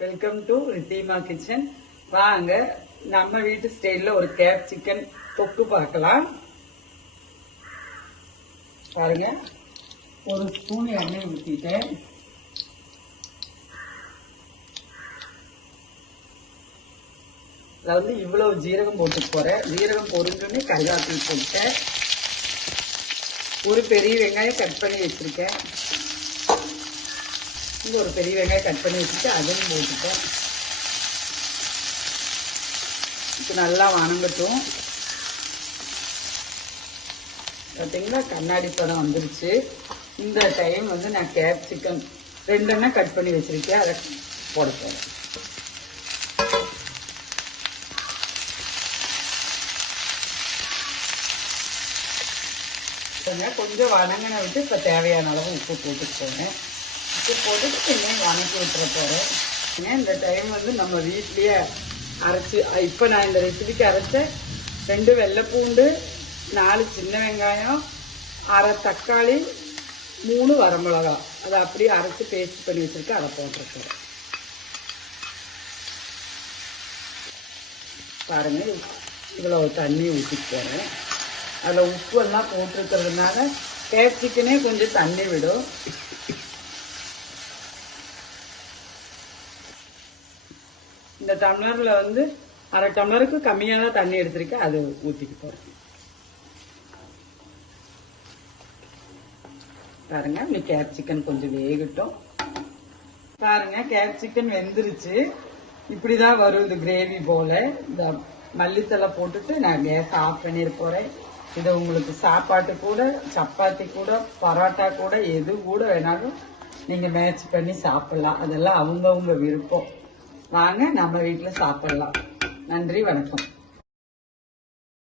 Welcome to Ridhima kitchen. வாங்க நம்ம வீட்டு ஸ்டைல்ல ஒரு கேப்சிக்கன் தொக்கு பார்க்கலாம். பாருங்க, ஒரு ஸ்பூன் எண்ணெய் ஊற்றிட்டேன். அதாவது இவ்வளவு ஜீரகம் போட்டு போறேன். ஜீரகம் பொருந்துன்னு கருவேப்பிலை போட்டேன். ஒரு பெரிய வெங்காயம் கட் பண்ணி வச்சிருக்கேன். ஒரு பெரிய வெங்காயம் கட் பண்ணி வச்சுட்டு அதையும் போட்டுட்டேன். இப்போ நல்லா வணங்கட்டும். பார்த்தீங்களா, கண்ணாடி படம் வந்துருச்சு. இந்த டைம் நான் கேப்சிக்கன் 2 எண்ணெய் கட் பண்ணி வச்சிருக்கேன், அதை போட போறேன். கொஞ்சம் வணங்கின விட்டு இப்போ தேவையான அளவு உப்பு போட்டுட்டு போனேன். உப்பு போட்டுட்டு கொஞ்சம் வணக்கி விட்டுற போகிறேன். இந்த டைம் நம்ம வீட்லேயே அரைச்சி, இப்போ நான் இந்த ரெசிபிக்கு அரைச்ச 2 வெள்ளைப்பூண்டு, 4 சின்ன வெங்காயம், 1/2 தக்காளி, 3 வரமிளகா, அதை அப்படியே அரைச்சி பேஸ்ட் பண்ணி வச்சுருக்கேன். அதை போட்டிருக்கிறேன். பாருங்கள், இவ்வளோ தண்ணி ஊற்றிட்டு போகிறேன். அதில் உப்பு எல்லாம் போட்டிருக்கிறதுனால கேப்சிக்கனே கொஞ்சம் தண்ணி விடும். இந்த டம்ளரில் 1/2 டம்ளருக்கு கம்மியாக தான் தண்ணி எடுத்திருக்கேன், அது ஊற்றிக்க போகிறேன். பாருங்க, இப்படி கேப்சிக்கன் கொஞ்சம் வேகட்டும். பாருங்க, கேப்சிக்கன் வெந்துருச்சு. இப்படிதான் வரும் இது கிரேவி போல. இந்த மல்லித்தலை போட்டுட்டு நான் கேஸ் ஆஃப் பண்ணிட போறேன். இதை உங்களுக்கு சாப்பாட்டு கூட, சப்பாத்தி கூட, பரோட்டா கூட, எது கூட வேணாலும் நீங்க மேட்ச் பண்ணி சாப்பிடலாம். அதெல்லாம் அவங்கவுங்க விருப்பம். வாங்க நம்ம வீட்டில் சாப்பிடலாம். நன்றி, வணக்கம்.